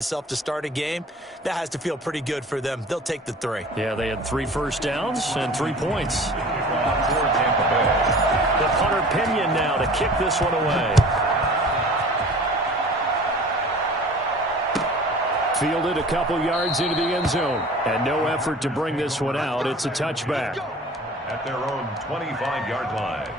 Self to start a game, that has to feel pretty good for them. They'll take the 3. Yeah, they had 3 first downs and 3 points. The punter Pinion now to kick this one away. Fielded a couple yards into the end zone, and no effort to bring this one out. It's a touchback. At their own 25-yard line.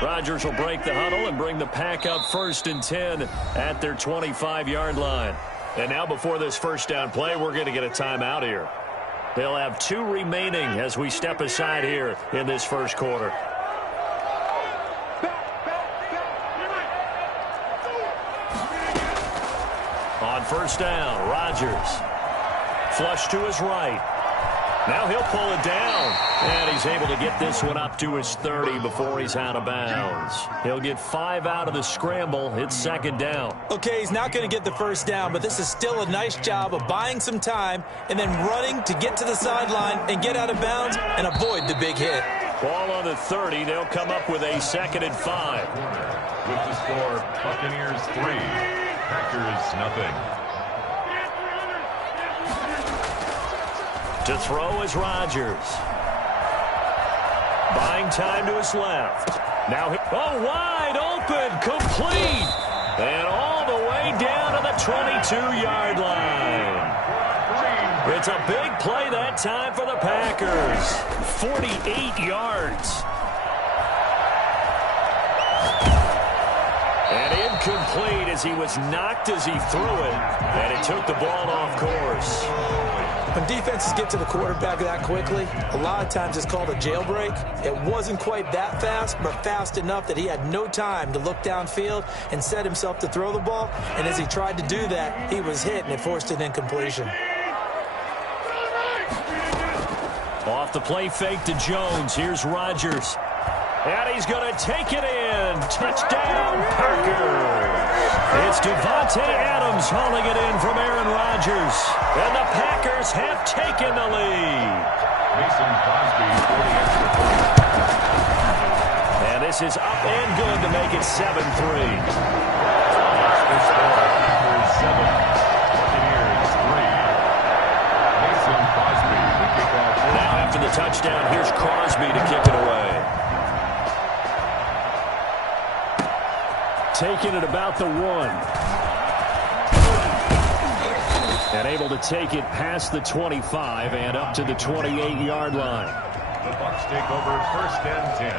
Rodgers will break the huddle and bring the pack up 1st and 10 at their 25-yard line. And now before this first down play, we're going to get a timeout here. They'll have 2 remaining as we step aside here in this first quarter. On first down, Rodgers. Flush to his right. Now he'll pull it down, and he's able to get this one up to his 30 before he's out of bounds. He'll get 5 out of the scramble. It's 2nd down. Okay, he's not going to get the first down, but this is still a nice job of buying some time and then running to get to the sideline and get out of bounds and avoid the big hit. Ball on the 30. They'll come up with a 2nd and 5. With the score, Buccaneers 3, Packers nothing. To throw is Rodgers. Buying time to his left. Now, wide open, complete. And all the way down to the 22-yard line. It's a big play that time for the Packers. 48 yards. And incomplete as he was knocked as he threw it. And it took the ball off course. When defenses get to the quarterback that quickly, a lot of times it's called a jailbreak. It wasn't quite that fast, but fast enough that he had no time to look downfield and set himself to throw the ball. And as he tried to do that, he was hit, and it forced an incompletion. Off the play fake to Jones. Here's Rodgers. And he's going to take it in. Touchdown, Packers. It's Devontae Adams hauling it in from Aaron Rodgers. And the Packers have taken the lead. Mason Crosby for the extra point. And this is up and good to make it 7-3. Packers 7, Buccaneers 3. Mason Crosby to kick off. Now after the touchdown, here's Crosby to kick it away. Taking it about the 1. And able to take it past the 25 and up to the 28-yard line. The Bucs take over 1st and 10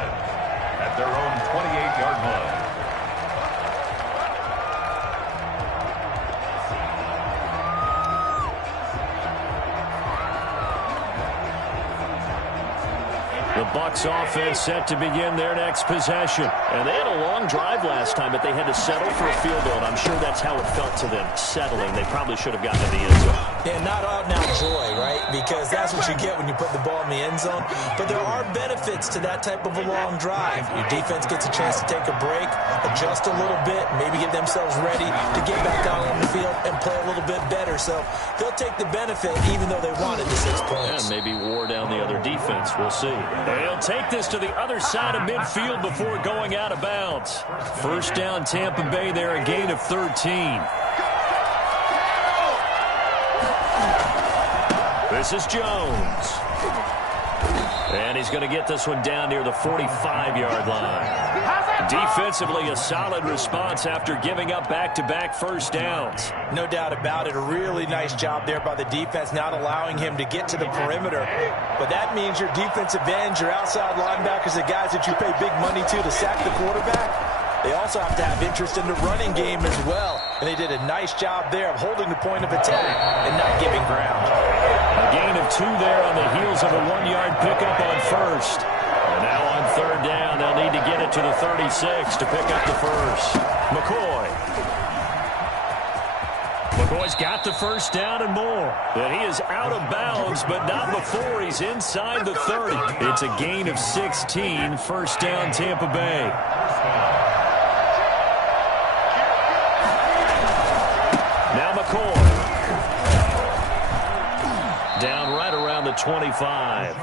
at their own 28-yard line. The Bucs offense set to begin their next possession. And they had a long drive last time, but they had to settle for a field goal. And I'm sure that's how it felt to them, settling. They probably should have gotten to the end zone. Yeah, not out now joy, right? Because that's what you get when you put the ball in the end zone. But there are benefits to that type of a long drive. Your defense gets a chance to take a break, adjust a little bit, maybe get themselves ready to get back out on the field and play a little bit better. So they'll take the benefit even though they wanted the 6 points. And maybe wore down the other defense. We'll see. They'll take this to the other side of midfield before going out of bounds. First down, Tampa Bay there, a gain of 13. This is Jones. And he's going to get this one down near the 45-yard line. Defensively, a solid response after giving up back-to-back first downs. No doubt about it. A really nice job there by the defense, not allowing him to get to the perimeter. But that means your defensive ends, your outside linebackers, the guys that you pay big money to sack the quarterback, they also have to have interest in the running game as well. And they did a nice job there of holding the point of attack and not giving ground. A gain of 2 there on the heels of a 1-yard pickup on first. And now on 3rd down, they'll need to get it to the 36 to pick up the first. McCoy's got the first down and more. And he is out of bounds, but not before he's inside the 30. It's a gain of 16, first down Tampa Bay. 25.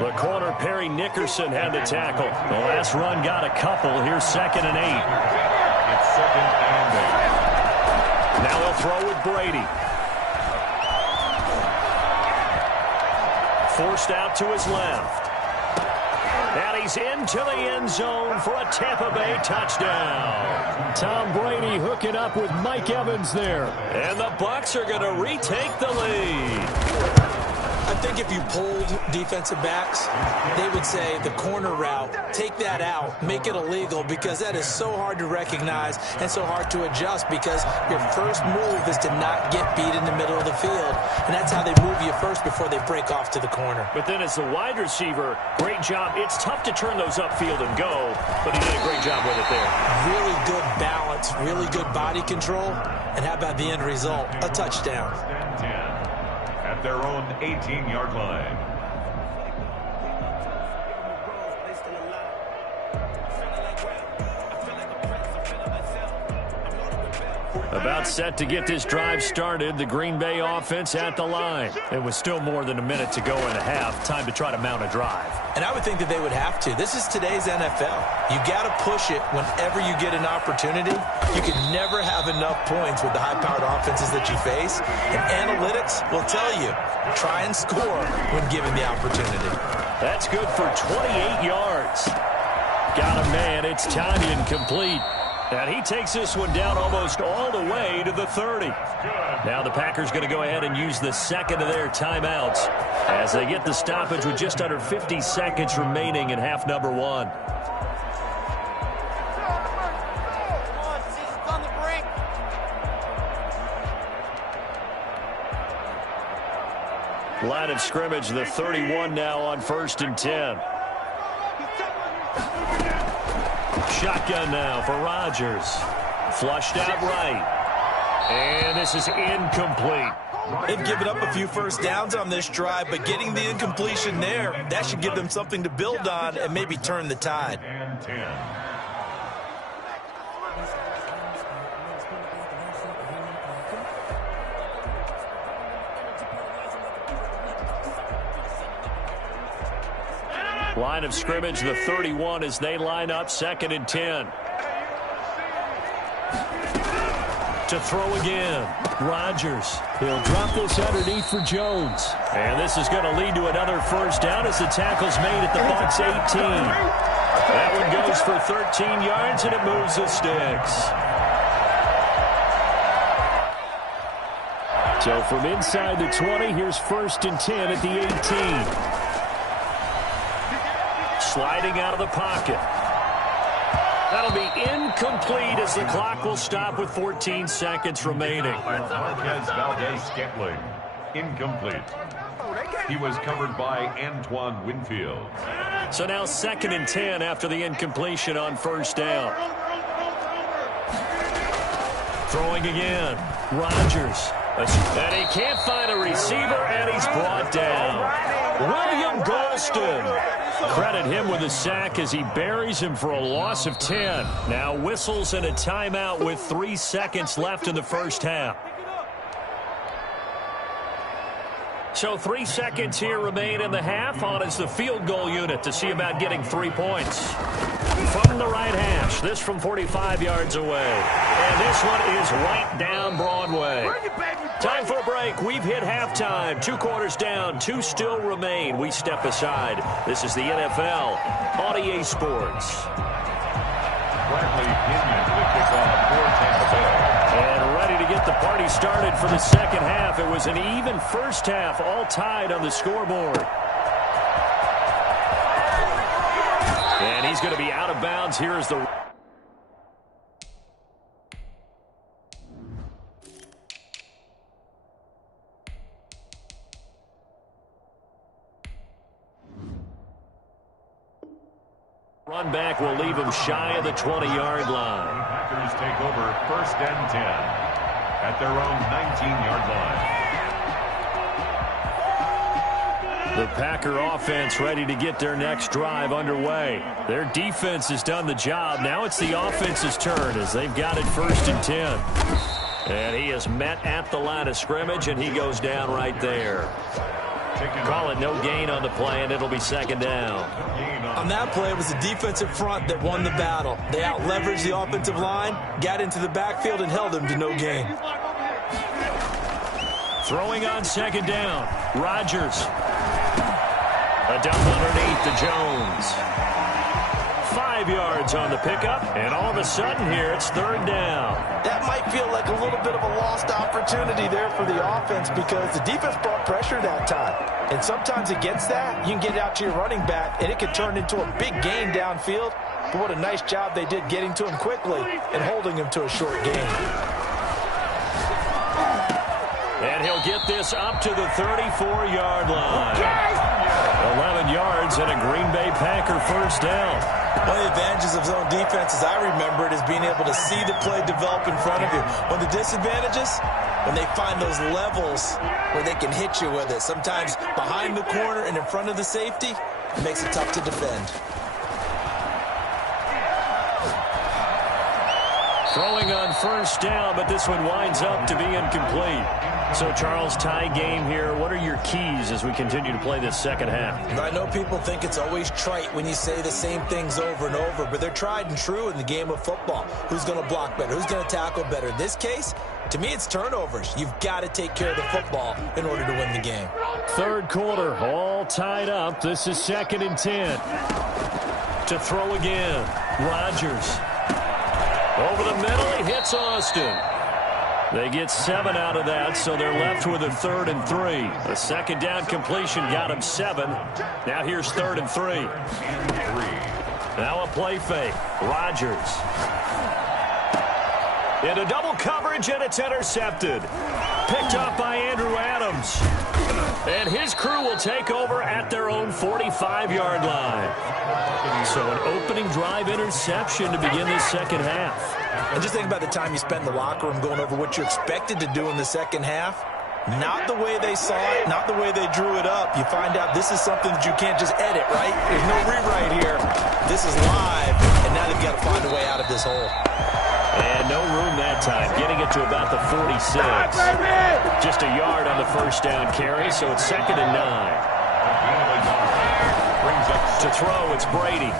The corner, Perry Nickerson, had the tackle. The last run got a couple. Here's 2nd and 8. It's 2nd and 8. Now he'll throw with Brady. Forced out to his left. And he's into the end zone for a Tampa Bay touchdown. Tom Brady hooking up with Mike Evans there. And the Bucs are going to retake the lead. I think if you polled defensive backs, they would say the corner route, take that out, make it illegal, because that is so hard to recognize and so hard to adjust, because your first move is to not get beat in the middle of the field. And that's how they move you first before they break off to the corner. But then as the wide receiver, great job. It's tough to turn those upfield and go, but he did a great job with it there. Really good balance, really good body control. And how about the end result? A touchdown. At their own 18-yard line. About set to get this drive started. The Green Bay offense at the line. It was still more than a minute to go in the half. Time to try to mount a drive. And I would think that they would have to. This is today's NFL. You got to push it whenever you get an opportunity. You can never have enough points with the high-powered offenses that you face. And analytics will tell you, try and score when given the opportunity. That's good for 28 yards. Got a man. It's timed incomplete. And he takes this one down almost all the way to the 30. Now the Packers going to go ahead and use the second of their timeouts as they get the stoppage with just under 50 seconds remaining in half number 1. Line of scrimmage, the 31 now on 1st and 10. Shotgun now for Rodgers. Flushed out right. And this is incomplete. They've given up a few first downs on this drive, but getting the incompletion there, that should give them something to build on and maybe turn the tide. And 10. Line of scrimmage, the 31 as they line up 2nd and 10. To throw again. Rodgers. He'll drop this underneath for Jones. And this is going to lead to another first down as the tackle's made at the Bucs 18. That one goes for 13 yards and it moves the sticks. So from inside the 20, here's 1st and 10 at the 18. Sliding out of the pocket. That'll be incomplete as the clock will stop with 14 seconds remaining. Marquez Valdez-Scantling, incomplete. He was covered by Antoine Winfield. So now 2nd and 10 after the incompletion on 1st down. Throwing again. Rodgers. And he can't find a receiver, and he's brought down. William Golston. Credit him with a sack as he buries him for a loss of 10. Now whistles and a timeout with 3 seconds left in the first half. So 3 seconds here remain in the half. On is the field goal unit to see about getting 3 points. From the right hash, this from 45 yards away. And this one is right down Broadway. Time for a break. We've hit halftime. 2 quarters down, 2 still remain. We step aside. This is the NFL on EA Sports. Bradley Pinion to the kickoff for Tampa Bay. And ready to get the party started for the second half. It was an even first half, all tied on the scoreboard. And he's going to be out of bounds. Here is the... Run back will leave him shy of the 20-yard line. Packers take over 1st and 10 at their own 19-yard line. The Packer offense ready to get their next drive underway. Their defense has done the job. Now it's the offense's turn as they've got it 1st and 10. And he is met at the line of scrimmage, and he goes down right there. Call it no gain on the play, and it'll be second down. On that play, it was the defensive front that won the battle. They out-leveraged the offensive line, got into the backfield, and held them to no gain. Throwing on second down, Rodgers. A dump underneath to Jones. 5 yards on the pickup, and all of a sudden here, it's third down. That might feel like a little bit of a lost opportunity there for the offense because the defense brought pressure that time. And sometimes against that, you can get it out to your running back, and it could turn into a big gain downfield. But what a nice job they did getting to him quickly and holding him to a short gain. And he'll get this up to the 34-yard line. 11 yards and a Green Bay Packer first down. One of the advantages of zone defense, as I remember it, is being able to see the play develop in front of you. One of the disadvantages, when they find those levels where they can hit you with it. Sometimes behind the corner and in front of the safety, it makes it tough to defend. Throwing on first down, but this one winds up to be incomplete. So, Charles, tie game here. What are your keys as we continue to play this second half? I know people think it's always trite when you say the same things over and over, but they're tried and true in the game of football. Who's going to block better? Who's going to tackle better? In this case, to me, it's turnovers. You've got to take care of the football in order to win the game. Third quarter, all tied up. This is 2nd and 10. To throw again, Rodgers. Over the middle, he hits Austin. They get 7 out of that, so they're left with a 3rd and 3. The second down completion got him 7. Now here's 3rd and 3. Now a play fake. Rodgers. Into double coverage, and it's intercepted. Picked up by Andrew Adams. And his crew will take over at their own 45-yard line. So an opening drive interception to begin this second half. And just think about the time you spent in the locker room going over what you expected to do in the second half. Not the way they saw it, not the way they drew it up. You find out this is something that you can't just edit, right? There's no rewrite here. This is live, and now they've got to find a way out of this hole. And no room that time, getting it to about the 46. Just a yard on the first down carry, so it's 2nd and 9. To throw, it's Brady.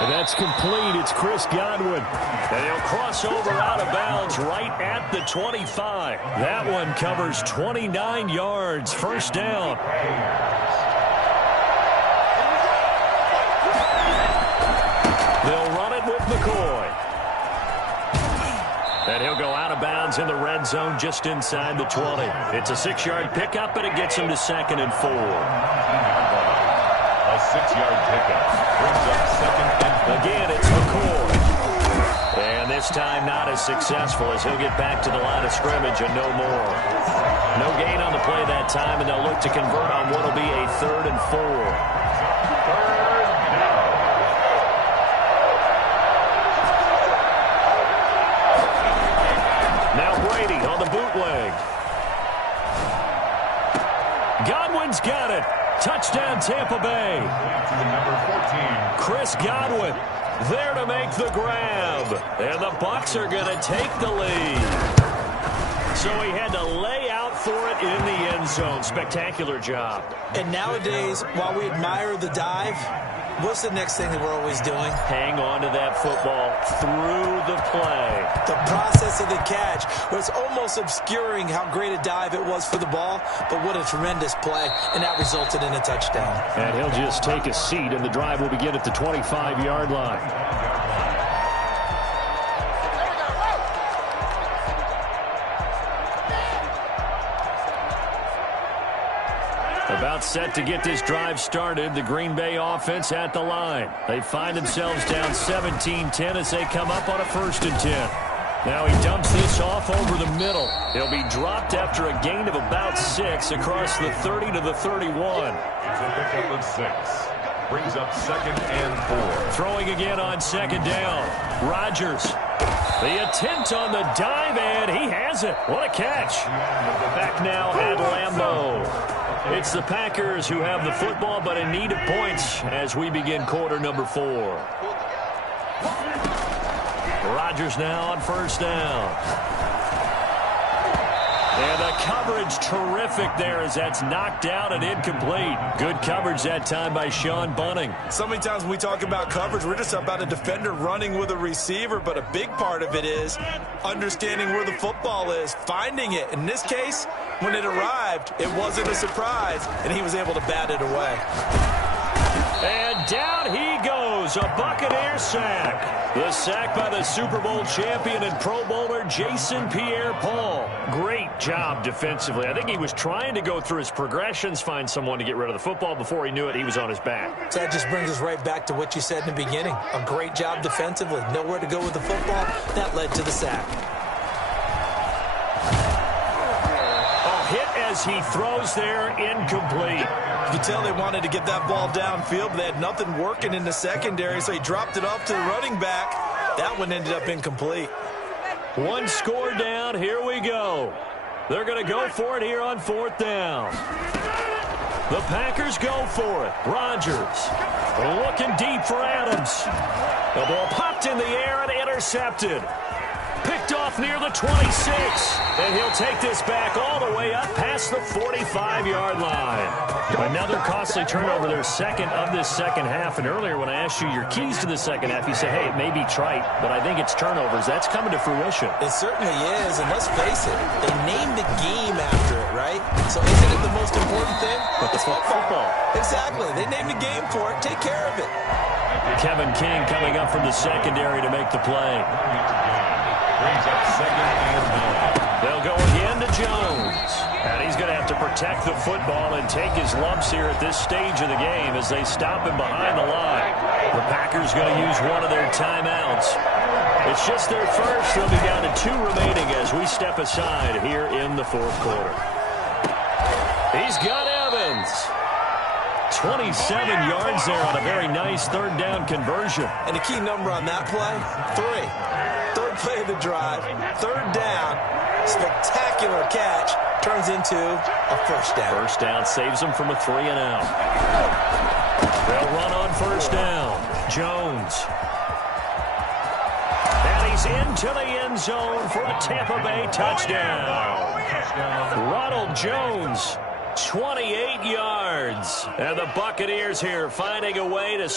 And that's complete. It's Chris Godwin. And he'll cross over out of bounds right at the 25. That one covers 29 yards. First down. They'll run it with McCoy. And he'll go out of bounds in the red zone just inside the 20. It's a 6-yard pickup, and it gets him to 2nd and 4. A 6-yard pickup brings up 2nd and 4. Again, it's McCoy. And this time not as successful as he'll get back to the line of scrimmage and no more. No gain on the play that time, and they'll look to convert on what will be a 3rd and 4. On the bootleg. Godwin's got it. Touchdown, Tampa Bay. Chris Godwin there to make the grab. And the Bucs are going to take the lead. So he had to lay out for it in the end zone. Spectacular job. And nowadays, while we admire the dive, what's the next thing that we're always doing? Hang on to that football through the play. The process of the catch was almost obscuring how great a dive it was for the ball, but what a tremendous play, and that resulted in a touchdown. And he'll just take a seat, and the drive will begin at the 25-yard line. About set to get this drive started. The Green Bay offense at the line. They find themselves down 17-10 as they come up on a 1st and 10. Now he dumps this off over the middle. He'll be dropped after a gain of about 6 across the 30 to the 31. It's a pickup of 6. Brings up 2nd and 4. Throwing again on 2nd down. Rodgers. The attempt on the dive, and he has it. What a catch. Back now at Lambeau. It's the Packers who have the football, but in need of points as we begin quarter number 4. Rodgers now on 1st down. And the coverage terrific there as that's knocked down and incomplete. Good coverage that time by Sean Bunting. So many times when we talk about coverage, we're just about a defender running with a receiver, but a big part of it is understanding where the football is, finding it. In this case, when it arrived, it wasn't a surprise, and he was able to bat it away. And down he goes, a Buccaneer sack. The sack by the Super Bowl champion and Pro Bowler Jason Pierre-Paul. Great job defensively. I think he was trying to go through his progressions, find someone to get rid of the football. Before he knew it, he was on his back. So that just brings us right back to what you said in the beginning. A great job defensively. Nowhere to go with the football. That led to the sack. A hit as he throws there, incomplete. You can tell they wanted to get that ball downfield, but they had nothing working in the secondary, so he dropped it off to the running back. That one ended up incomplete. One score down. Here we go. They're going to go for it here on 4th down. The Packers go for it. Rodgers looking deep for Adams. The ball popped in the air and intercepted. Picked off near the 26. And he'll take this back all the way up past the 45-yard line. Another costly turnover, their second of this second half. And earlier when I asked you your keys to the second half, you said, hey, it may be trite, but I think it's turnovers. That's coming to fruition. It certainly is, and let's face it, they named the game after it, right? So isn't it the most important thing? But it's football. Exactly. They named the game for it. Take care of it. Kevin King coming up from the secondary to make the play. Brings up 2nd and 9. They'll go again to Jones. And he's going to have to protect the football and take his lumps here at this stage of the game as they stop him behind the line. The Packers going to use one of their timeouts. It's just their first. They'll be down to 2 remaining as we step aside here in the 4th quarter. He's got Evans. 27 yards there on a very nice 3rd down conversion. And the key number on that play, 3. 3rd play of the drive, 3rd down, spectacular catch, turns into a 1st down. 1st down saves them from a 3-and-out. They'll run on 1st down. Jones. And he's into the end zone for a Tampa Bay touchdown. Ronald Jones, 28 yards. And the Buccaneers here finding a way to